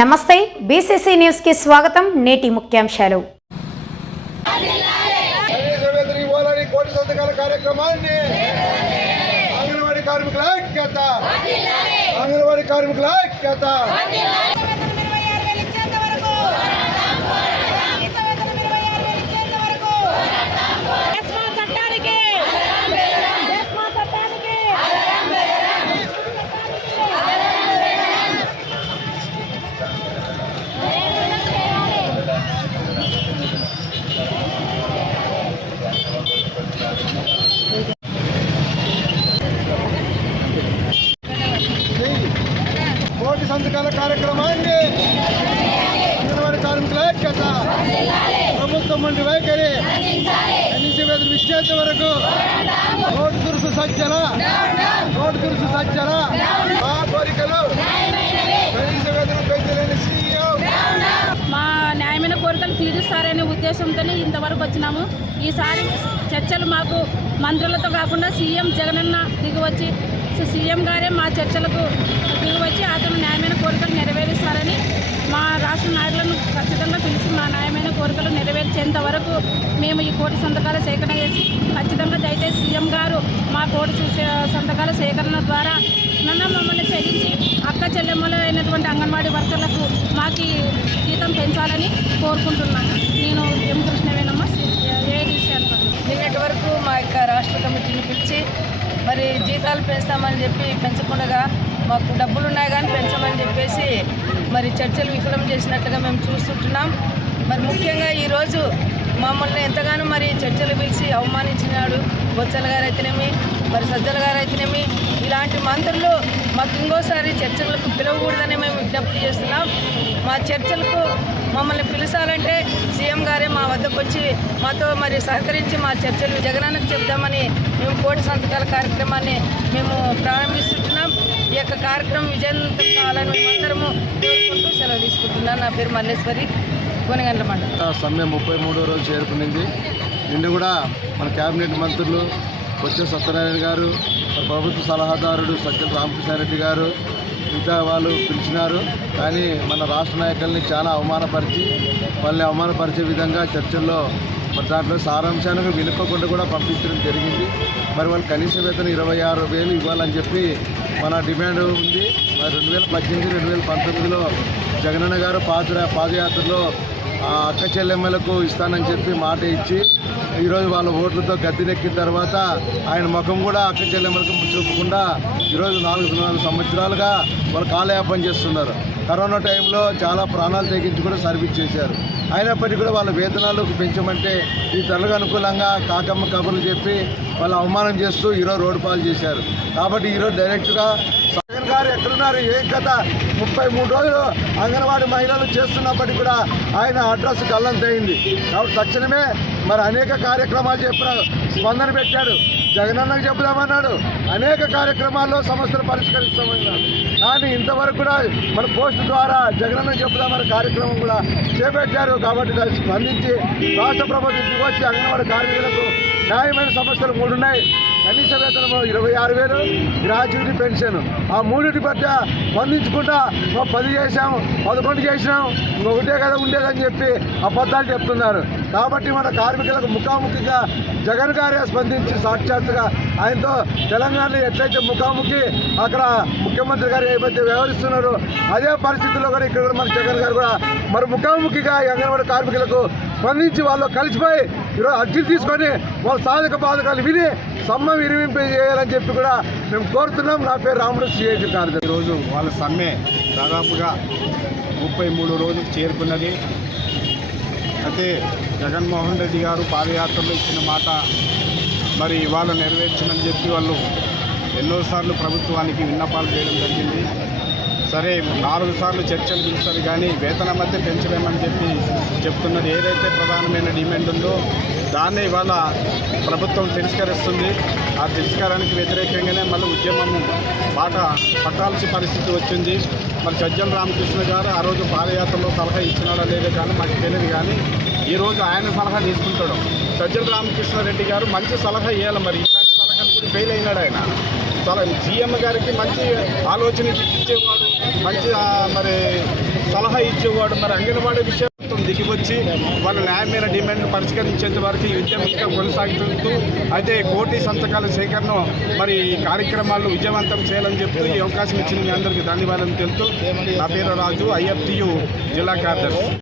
నమస్తే BCC news కి స్వాగతం. నేటి ముఖ్యాంశాలు. అంగన్వాడీ కార్మికుల ఐక్యత కోటి సంతకాల కార్యక్రమాన్ని అంగన్వాడీ కార్మికుల ఐక్యత ప్రభుత్వం నుండి వైఖరి కనీస వేతనం ఇచ్చేంత వరకు నోటు దురుసు సజ్జల మా కోరికలు కనీస వేతనం పెంచలేని సీఎం మా న్యాయమైన కోరికలు తీరుస్తారనే ఉద్దేశంతో ఇంతవరకు వచ్చినాము. ఈసారి చర్చలు మాకు మంత్రులతో కాకుండా సీఎం జగనన్న దిగువచ్చి సీఎం గారే మా చర్చలకు దిగువచ్చి అతను న్యాయమైన కోరికలు నెరవేరుస్తారని మా రాష్ట్ర నాయకులను ఖచ్చితంగా పిలిచి మా న్యాయమైన కోరికలు నెరవేర్చేంత వరకు మేము ఈ కోటి సంతకాల సేకరణ చేసి ఖచ్చితంగా దయచేసి సీఎం గారు మా కోటి సంతకాల సేకరణ ద్వారా మమ్మల్ని చెల్లించి అక్క చెల్లెమ్మలు అయినటువంటి అంగన్వాడీ వర్కర్లకు మాకు జీతం పెంచాలని కోరుకుంటున్నాను. నేను ఎం కృష్ణవేనమ్మ ఏడీసీ అనుకుంటున్నాను. నిన్నటి వరకు మా యొక్క రాష్ట్ర కమిటీని పిలిచి మరి జీతాలు పెంచుతామని చెప్పి పెంచకుండా మాకు డబ్బులు ఉన్నాయి కానీ పెంచమని చెప్పేసి మరి చర్చలు విఫలం చేసినట్టుగా మేము చూస్తుంటున్నాం. మరి ముఖ్యంగా ఈరోజు మమ్మల్ని ఎంతగానో మరి చర్చలు పిలిచి అవమానించినాడు బొత్సల గారు అయితేనేమి, మరి సజ్జల గారు అయితేనేమి, ఇలాంటి మంత్రులు మాకు ఇంకోసారి చర్చలకు పిలవకూడదని మేము విజ్ఞప్తి చేస్తున్నాం. మా చర్చలకు మమ్మల్ని పిలిచాలంటే సీఎం గారే మా వద్దకు వచ్చి మాతో మరి సహకరించి మా చర్చలు జగనన్నకు చెప్దామని మేము కోటి సంతకాల కార్యక్రమాన్ని మేము ప్రారంభిస్తున్నాం. ఈ యొక్క కార్యక్రమం విజయవంతం కావాలని మేమందరము కోరుకుంటూ సెలవు తీసుకుంటున్నాను. నా పేరు మల్లేశ్వరి, కొనగండ్ల మండలం. సమ్మె 33వ రోజు చేరుకునింది. నిన్న కూడా మన కేబినెట్ మంత్రులు బొత్స సత్యనారాయణ గారు, ప్రభుత్వ సలహాదారుడు సజ్జల రామకృష్ణారెడ్డి గారు మిగతా వాళ్ళు పిలిచినారు. కానీ మన రాష్ట్ర నాయకుల్ని చాలా అవమానపరిచి వాళ్ళని అవమానపరిచే విధంగా చర్చల్లో మరి దాంట్లో సారాంశానికి వినుకోకుండా కూడా పంపించడం జరిగింది. మరి వాళ్ళు కనీస వేతనం 26,000 ఇవ్వాలని చెప్పి మన డిమాండ్ ఉంది. మరి 2018, 2019లో జగనన్న గారు పాదయాత్రలో అక్క చెల్లెమ్మలకు ఇస్తానని చెప్పి మాట ఇచ్చి ఈరోజు వాళ్ళ ఓట్లతో గద్దెనెక్కిన తర్వాత ఆయన ముఖం కూడా అక్క చెల్లెమ్మలకు చూపకుండా ఈరోజు 4 సంవత్సరాలుగా వాళ్ళు కాలయాపన చేస్తున్నారు. కరోనా టైంలో చాలా ప్రాణాలు తెగించి కూడా సర్వీస్ చేశారు. అయినప్పటికీ కూడా వాళ్ళ వేతనాలు పెంచమంటే ఈ తనకు అనుకూలంగా కాకమ్మ కబుర్లు చెప్పి వాళ్ళు అవమానం చేస్తూ ఈరోజు రోడ్డు పాలు చేశారు. కాబట్టి ఈరోజు డైరెక్ట్గా జగన్ గారు ఎక్కడున్నారు, ఏం కథ, 33 రోజులు అంగన్వాడీ మహిళలు చేస్తున్నప్పటికీ కూడా ఆయన అడ్రస్ గల్లంతయింది. కాబట్టి తక్షణమే మరి అనేక కార్యక్రమాలు చెప్పారు, స్పందన పెట్టాడు. జగనన్నకు చెబుదామన్నాడు, అనేక కార్యక్రమాల్లో సమస్యలు పరిష్కరిస్తామన్నాడు. కానీ ఇంతవరకు కూడా మన పోస్ట్ ద్వారా జగనన్నకు చెబుదామన్న కార్యక్రమం కూడా చేపట్టారు. కాబట్టి దాన్ని స్పందించి రాష్ట్ర ప్రభుత్వం వచ్చి అంగన్వాడీ కార్మికులకు న్యాయమైన సమస్యలు 3 ఉన్నాయి. కనీస వేతనం 26,000, గ్రాడ్యుయేటీ పెన్షన్, ఆ 3 పట్ల స్పందించకుండా 10 చేసాం, 11 చేసినాం, ఇంకొకటే కదా ఉండేదని చెప్పి అబద్ధాలు చెప్తున్నారు. కాబట్టి మన కార్మికులకు ముఖాముఖిగా జగన్ గారే స్పందించి సాక్షాత్తుగా ఆయనతో తెలంగాణలో ఎట్లయితే ముఖాముఖి అక్కడ ముఖ్యమంత్రి గారు ఏమైతే వ్యవహరిస్తున్నారో అదే పరిస్థితుల్లో కూడా ఇక్కడ మన జగన్ గారు కూడా మరి ముఖాముఖిగా అంగన్వాడీ కార్మికులకు స్పందించి వాళ్ళు కలిసిపోయి ఈరోజు అర్జీలు తీసుకొని వాళ్ళ సాధక బాధకాలు విని సమ్మె విరివింప చేయాలని చెప్పి కూడా మేము కోరుతున్నాం. నా పేరు రాముడు, సిఐటి కార్యదర్శి. ఈరోజు వాళ్ళ సమ్మె దాదాపుగా 33 రోజులు చేరుకున్నది. అయితే జగన్మోహన్ రెడ్డి గారు పాదయాత్రలో ఇచ్చిన మాట మరి ఇవాళ నెరవేర్చమని చెప్పి వాళ్ళు ఎన్నోసార్లు ప్రభుత్వానికి విన్నపాలు చేయడం జరిగింది. సరే 4 సార్లు చర్చలు పిలుస్తుంది కానీ వేతనం మధ్య పెంచలేమని చెప్పి చెప్తున్నది. ఏదైతే ప్రధానమైన డిమాండ్ ఉందో దాన్ని ఇవాళ ప్రభుత్వం తిరస్కరిస్తుంది. ఆ తిరస్కారానికి వ్యతిరేకంగానే మళ్ళీ ఉద్యమం బాట పట్టాల్సిన పరిస్థితి వచ్చింది. మరి సజ్జల రామకృష్ణ గారు ఆ రోజు పాదయాత్రలో సలహా ఇచ్చినాడో లేదో కానీ మాకు తెలియదు. కానీ ఈరోజు ఆయన సలహా తీసుకుంటాడు. సజ్జల రామకృష్ణారెడ్డి గారు మంచి సలహా ఇవ్వాలి. మరి ఇలాంటి సలహాను ఫెయిల్ అయినాడు ఆయన. చాలా సీఎం గారికి మంచి ఆలోచన ఇచ్చేవాడు, మంచి మరి సలహా ఇచ్చేవాడు. మరి అంగన్వాడీ విషయం దిగివచ్చి వాళ్ళ న్యాయమైన డిమాండ్ను పరిష్కరించేంత వరకు ఈ ఉద్యమం ఇంకా కొనసాగుతూ అయితే కోటి సంతకాల సేకరణ మరి ఈ కార్యక్రమాలు విజయవంతం చేయాలని చెప్తూ ఈ అవకాశం ఇచ్చిన మీ అందరికీ ధన్యవాదాలు తెలుపుతూ నా పేరు రాజు, IFTU జిల్లా కార్యదర్శి.